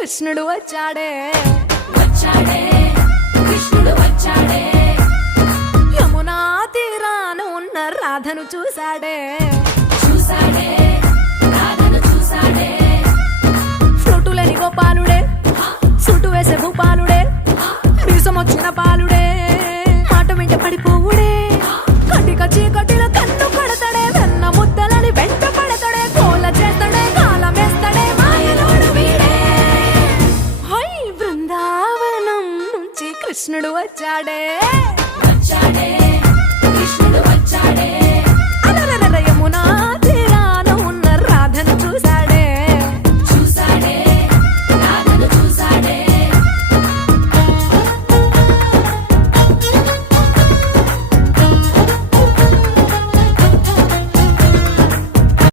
కృష్ణుడు వచ్చాడే వచ్చాడే కృష్ణుడు వచ్చాడే యమునా తీరాను ఉన్న రాధను చూశాడే చూశాడే కృష్ణుడు వచ్చాడే